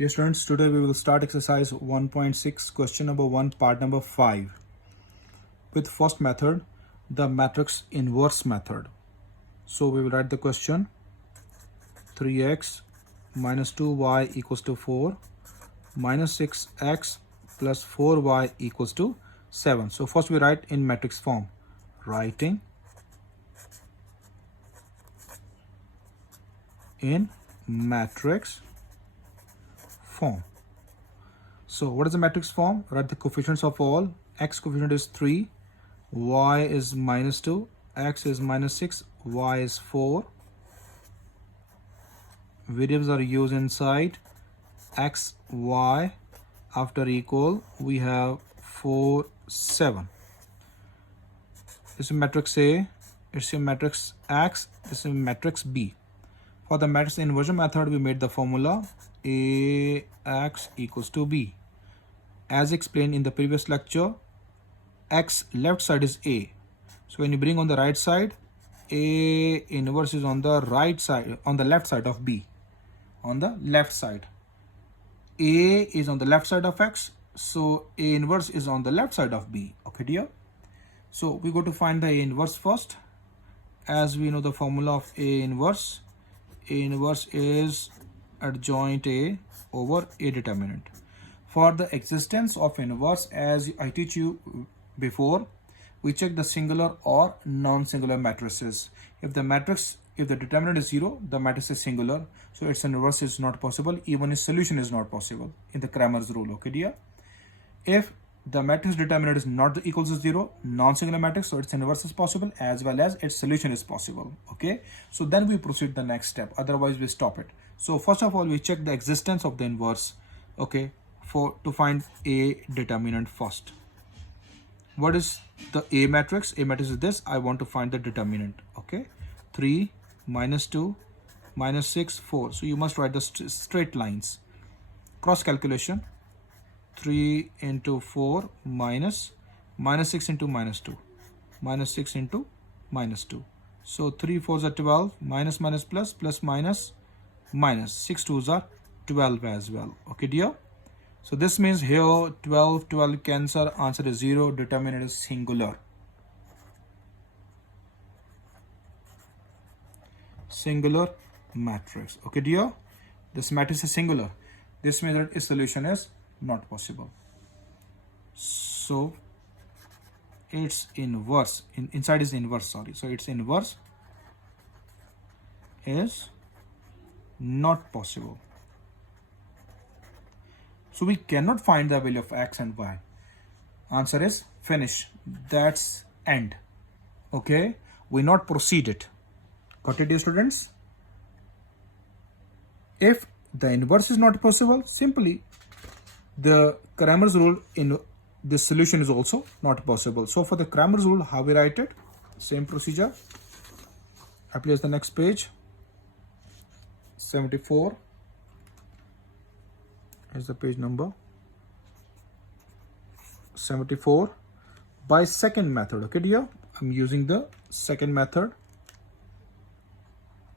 Dear students, today we will start exercise 1.6, question number 1, part number 5. With first method, the matrix inverse method. So we will write the question: 3x minus 2y equals to 4 minus 6x plus 4y equals to 7. So first we write in matrix form. Writing in matrix form. So what is the matrix form? Write the coefficients of all. X coefficient is 3, y is minus 2, x is minus 6, y is 4. Variables are used inside. X, y, after equal we have 4, 7. This is matrix A, it's in matrix X, this is in matrix B. For the matrix inversion method, we made the formula AX equals to B. As explained in the previous lecture, X left side is A. So when you bring on the right side, A inverse is on the right side, on the left side of B. On the left side. A is on the left side of X, so A inverse is on the left side of B. Okay, dear? So we go to find the A inverse first. As we know the formula of A inverse is adjoint A over A determinant. For the existence of inverse, as I teach you before, we check the singular or non-singular matrices. If the determinant is 0, the matrix is singular, so its inverse is not possible, even its solution is not possible in the Cramers rule. Okay, dear? If the matrix determinant is not equals to 0, non-singular matrix, so its inverse is possible as well as its solution is possible. Okay, so then we proceed the next step, otherwise we stop it. So first of all, we check the existence of the inverse, okay, to find A determinant first. What is the A matrix? A matrix is this. I want to find the determinant. Okay, 3 minus 2 minus 6 4. So you must write the straight lines. Cross calculation. 3 into 4 minus 6 into minus 2 minus 6 into minus 2. So 3 4s are 12, minus plus plus minus 6 2s are 12 as well. Okay, dear? So this means here 12 cancel, answer is 0, determinant is singular. Singular matrix. Okay, dear? This matrix is singular. This means that its solution is not possible. So its inverse, inside is inverse, sorry. So its inverse is not possible. So we cannot find the value of x and y. Answer is finish. That's end. Okay, we not proceed it. Got it, dear students? If the inverse is not possible, simply the Cramers rule in this solution is also not possible. So for the Cramers rule, how we write it? Same procedure. I place the next page. 74 is the page number. 74 by second method. Okay, dear? I'm using the second method.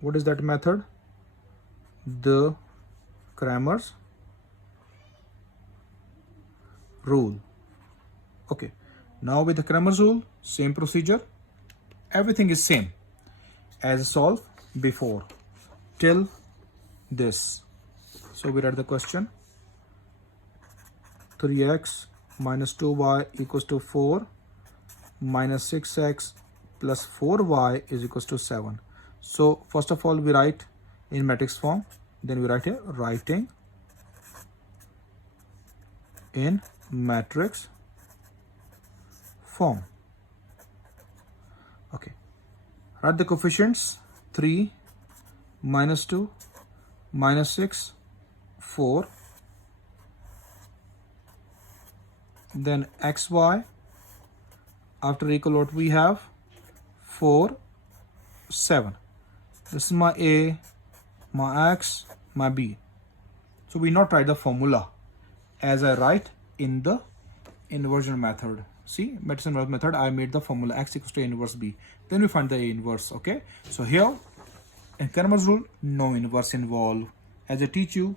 What is that method? The Cramers rule. Okay, now with the Cramers rule, same procedure. Everything is same as solved before till this. So we write the question: 3x minus 2y equals to 4 minus 6x plus 4y is equals to 7. So first of all, we write in matrix form, then we write here writing in matrix form. Okay, write the coefficients: 3 minus 2 minus 6 4, then xy, after equal what we have 4 7. This is my A, my X, my B. So we not write the formula as I write in the inversion method. See, matrix inverse method, I made the formula x equals to A inverse B. Then we find the A inverse. Okay, so here in Cramers rule, no inverse involved. As I teach you,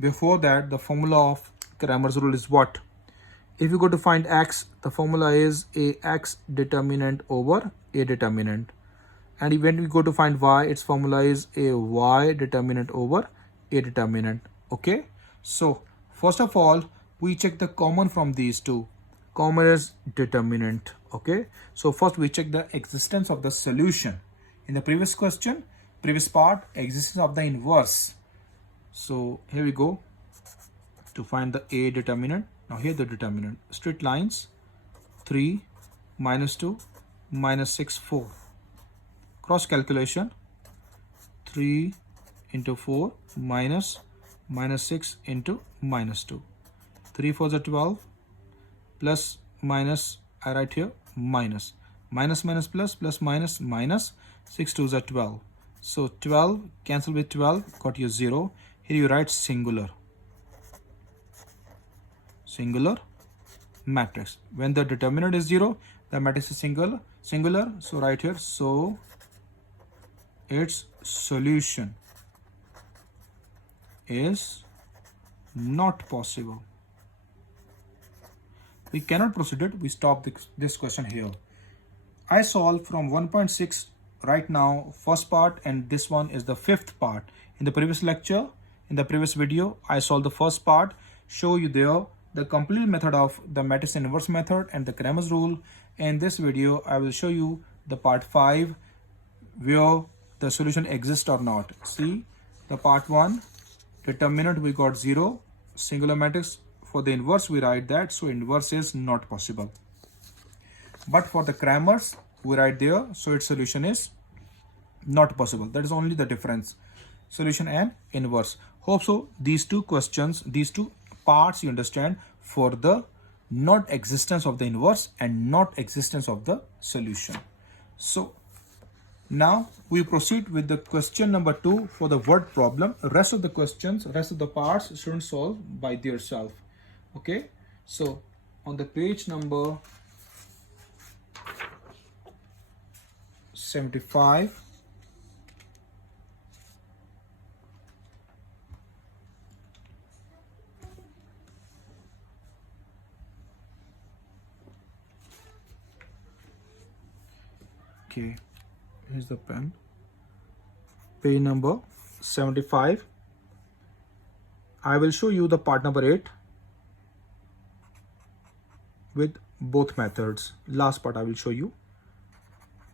Before that, the formula of Cramers rule is what? If you go to find x, the formula is a x determinant over a determinant. And when we go to find y, its formula is a y determinant over a determinant. Okay, so first of all, we check the common from these two. Common is determinant. Okay, so first we check the existence of the solution. In the previous question, previous part, existence of the inverse. So here we go to find the a determinant. Now here the determinant, straight lines, 3 minus 2 minus 6 4. Cross calculation, 3 into 4 minus 6 into minus 2. 3 4s are 12, plus minus, I write here minus. Minus minus plus, plus minus minus, 6 2s are 12. So 12 cancel with 12, got you 0. Here you write singular. Singular matrix. When the determinant is 0, the matrix is singular. So right here, so its solution is not possible. We cannot proceed it. We stop this question here. I solved from 1.6 right now, first part, and this one is the fifth part. In the previous lecture, in the previous video, I solved the first part, show you there the complete method of the matrix inverse method and the Cramers rule. In this video, I will show you the part 5 where the solution exists or not. See the part 1, determinant we got 0, singular matrix. For the inverse we write that, so inverse is not possible. But for the Cramers we write there, so its solution is not possible. That is only the difference, solution and inverse. Hope so these two questions, these two parts you understand for the not existence of the inverse and not existence of the solution. So now we proceed with the question number 2 for the word problem. Rest of the questions, rest of the parts students solve by themselves. Okay, so on the page number 75, okay, here's the pen, page number 75. I will show you the part number 8 with both methods. Last part I will show you.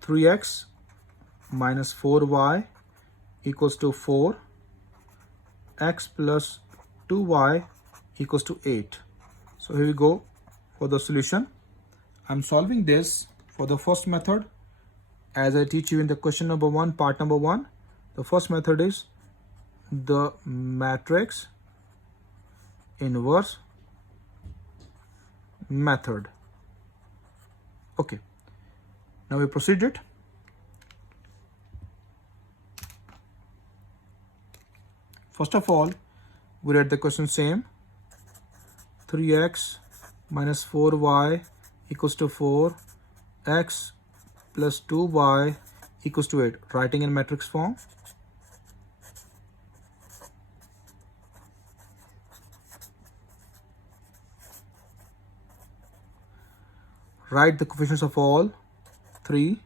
3x minus 4y equals to 4, x plus 2y equals to 8. So here we go for the solution. I'm solving this for the first method as I teach you in the question number 1, part number 1. The first method is the matrix inverse method. Okay, now we proceed it. First of all, we read the question same. 3x minus 4y equals to 4, x plus 2y equals to 8. Writing in matrix form. Write the coefficients of all. 3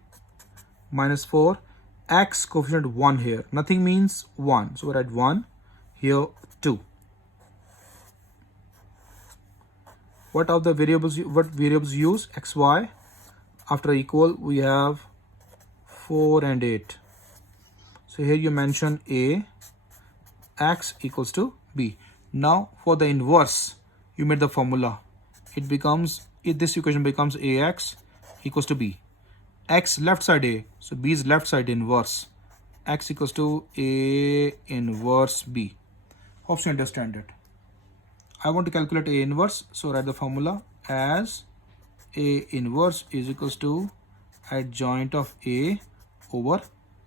minus 4, x coefficient 1 here. Nothing means 1. So we write 1, here 2. What are the variables? What variables use? X, y. After equal, we have 4 and 8. So here you mention A, x equals to B. Now for the inverse, you made the formula. It becomes, this equation becomes AX equals to B. X left side A, so B is left side inverse. X equals to A inverse B. Hope you understand it. I want to calculate A inverse, so write the formula as A inverse is equals to adjoint of A over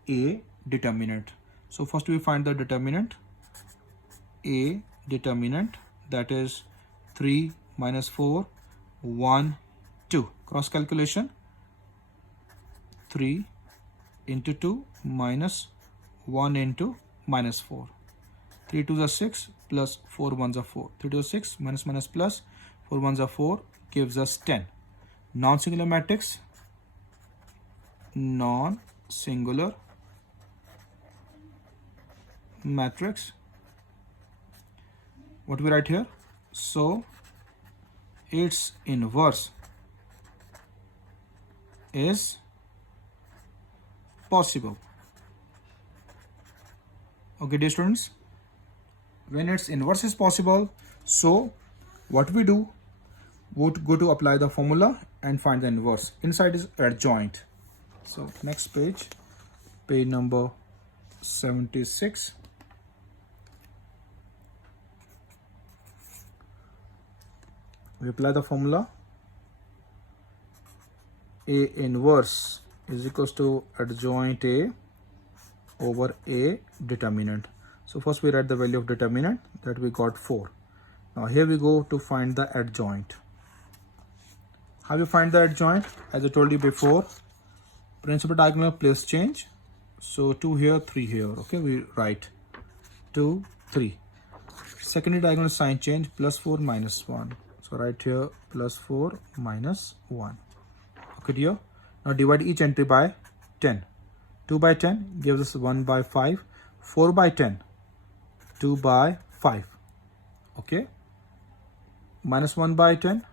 A determinant. So first we find the determinant. A determinant, that is 3 minus 4, 1, 2. Cross calculation, 3 into 2 minus 1 into minus 4. 3 2s are 6 plus 4 1s are 4. 3 2s are 6 minus minus plus 4 1s are 4 gives us 10. Non-singular matrix. Non-singular matrix. What we write here? So its inverse is possible. Okay, dear students, when its inverse is possible, so what we do, would go to apply the formula and find the inverse. Inside is adjoint. So next page, page number 76. We apply the formula. A inverse is equals to adjoint A over A determinant. So first we write the value of determinant, that we got 4. Now here we go to find the adjoint. How you find the adjoint? As I told you before, principal diagonal place change. So 2 here, 3 here. Okay, we write 2, 3. Secondary diagonal sign change, plus 4 minus 1. So right here plus 4 minus 1. Okay dear. Now divide each entry by 10. 2 by 10 gives us 1 by 5. 4 by 10, 2 by 5. Okay. Minus 1 by 10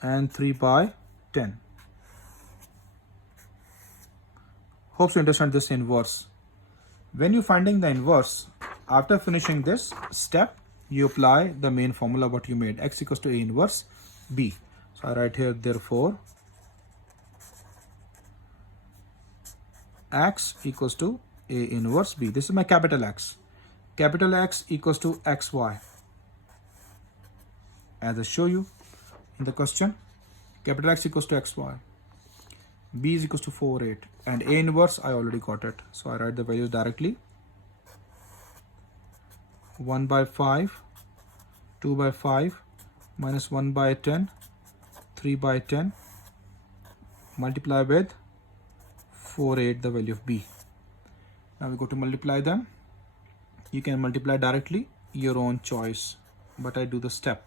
and 3 by 10. Hope you understand this inverse. When you're finding the inverse, after finishing this step, you apply the main formula what you made. X equals to A inverse B. So I write here, therefore, X equals to A inverse B. This is my capital X. Capital X equals to XY. As I show you in the question, capital X equals to XY. B is equals to 4, 8. And A inverse, I already got it. So I write the values directly. 1 by 5, 2 by 5, minus 1 by 10, 3 by 10, multiply with 4, 8, the value of B. Now we go to multiply them. You can multiply directly, your own choice. But I do the step.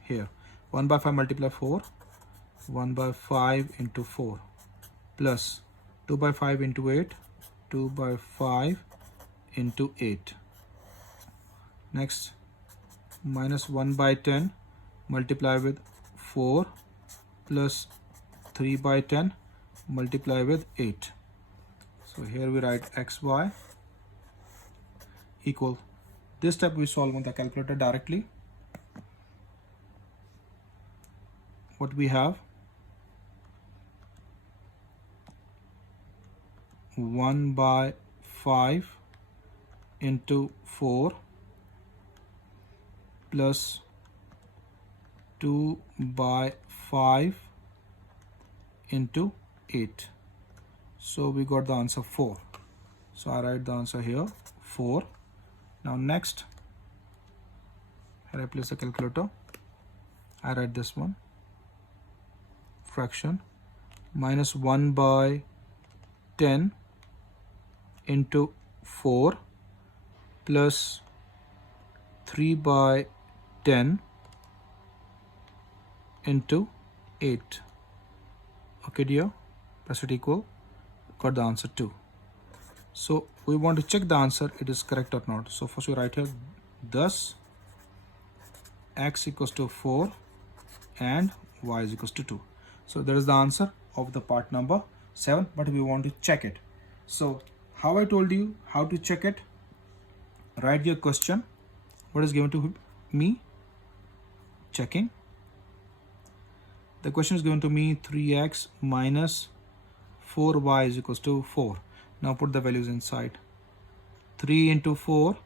Here, 1 by 5 multiply 4, 1 by 5 into 4, plus 2 by 5 into 8, 2 by 5 into 8. Next, minus 1 by 10 multiply with 4, plus 3 by 10 multiply with 8. So here we write xy equal. This step we solve on the calculator directly. What we have, 1 by 5 into 4 plus 2 by 5 into 8. So we got the answer 4. So I write the answer here 4. Now next, here I place a calculator. I write this one. Fraction minus 1 by 10 into 4 plus 3 by 10 into 8. Okay dear, press it equal, got the answer 2. So we want to check the answer, it is correct or not. So first we write here, thus x equals to 4 and y is equals to 2. So that is the answer of the part number 7, but we want to check it. So how I told you how to check it, write your question, what is given to me, checking. The question is given to me 3x minus 4y is equals to 4. Now put the values inside. 3 into 4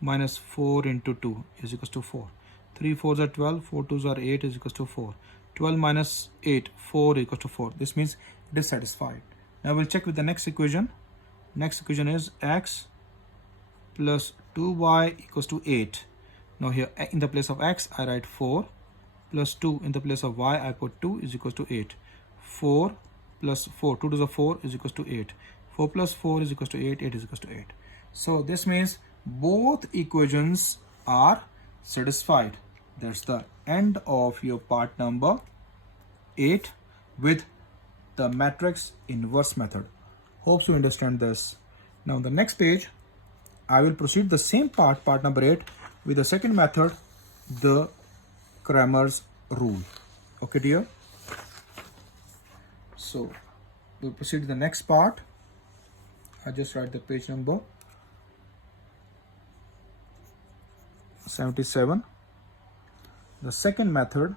minus 4 into 2 is equals to 4. 3 4s are 12, 4 2s are 8 is equals to 4. 12 minus 8, 4 equals to 4. This means it is satisfied. Now we'll check with the next equation. Next equation is x plus 2y equals to 8. Now here in the place of x I write 4 plus 2 in the place of y I put 2 is equals to 8. 4 plus 4, 2 to the 4 is equals to 8. 4 plus 4 is equals to 8, 8 is equals to 8. So this means both equations are satisfied. That's the end of your part number 8 with the matrix inverse method. Hope you understand this. Now the next page, I will proceed the same part number 8, with the second method, the Cramers rule. Okay, dear? So we'll proceed to the next part. I just write the page number 77. The second method,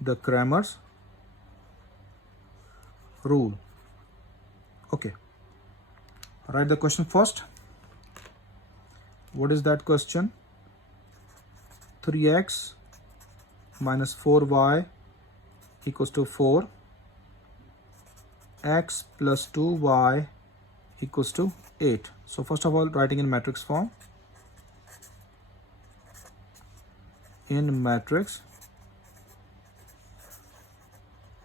the Cramers rule. Okay, write the question first. What is that question? 3x minus 4y equals to 4. X plus 2y equals to 8. So first of all, writing in matrix form. In matrix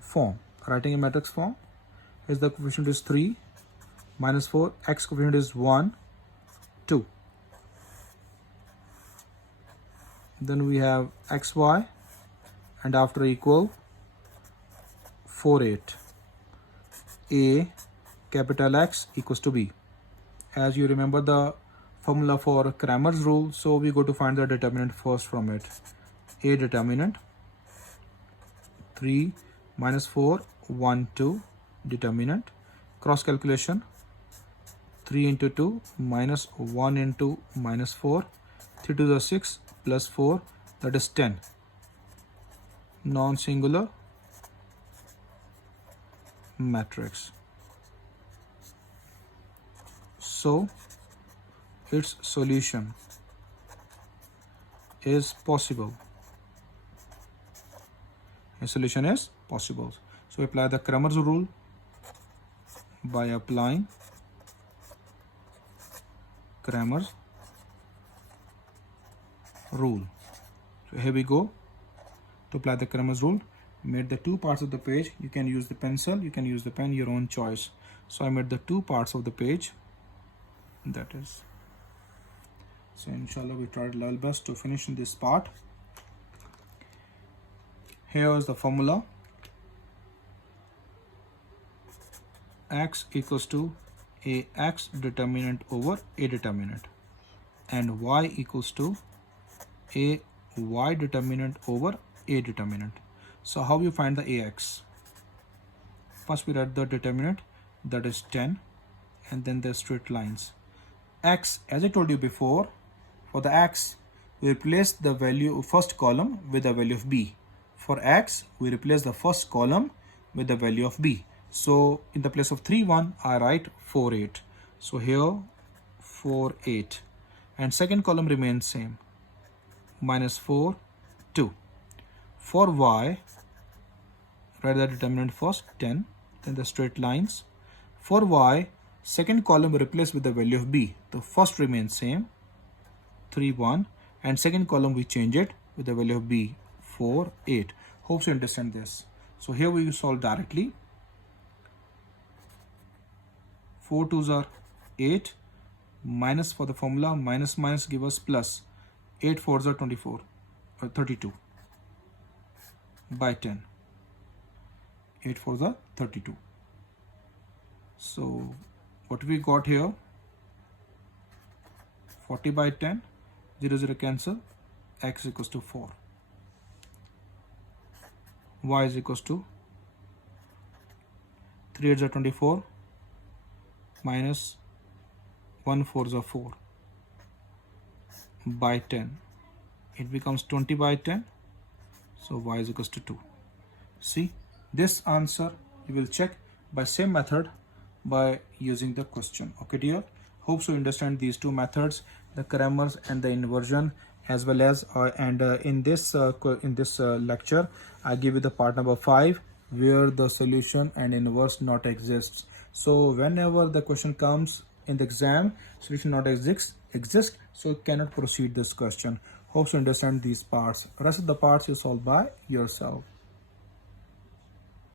form. Writing in matrix form. Is the coefficient is 3 minus 4. X coefficient is 1, 2. Then we have xy, and after equal 4, 8. A capital X equals to B. As you remember the formula for Cramer's rule, so we go to find the determinant first from it. A determinant 3 minus 4, 1, 2. Determinant, cross calculation, 3 into 2 minus 1 into minus 4, 3 to the 6 plus 4, that is 10. Non-singular matrix. So its solution is possible. Its solution is possible. So apply the Cramer's rule by applying Cramer's rule. So here we go. To apply the Cramer's rule, made the two parts of the page. You can use the pencil, you can use the pen, your own choice. So I made the two parts of the page. That is. So inshallah we tried level best to finish in this part. Here is the formula. X equals to a x determinant over a determinant, and y equals to a y determinant over a determinant. So how you find the ax? First we write the determinant, that is 10, and then the straight lines. X, as I told you before, for the x we replace the value first column with the value of b. For x we replace the first column with the value of b. So in the place of 3, 1, I write 4, 8. So here 4, 8. And second column remains same. Minus 4, 2. For y, write the determinant first, 10. Then the straight lines. For y, second column replaced with the value of b. The first remains same. 3, 1. And second column we change it with the value of b. 4, 8. Hope you understand this. So here we solve directly. 4 2s are 8, minus for the formula, minus minus give us plus, 8 4s are 24, or 32 by 10, 8 4s are 32. So what we got here, 40 by 10, 0 0 cancel, x equals to 4, y is equals to 3 8s are 24, minus 1 4s are 4 by 10. It becomes 20 by 10. So y is equals to 2. See, this answer you will check by same method by using the question. Okay, dear. Hope you understand these two methods, the Cramers and the inversion, as well as in this lecture I give you the part number 5, where the solution and inverse not exists. So whenever the question comes in the exam, solution not exist, so you cannot proceed this question. Hope you understand these parts. Rest of the parts you solve by yourself.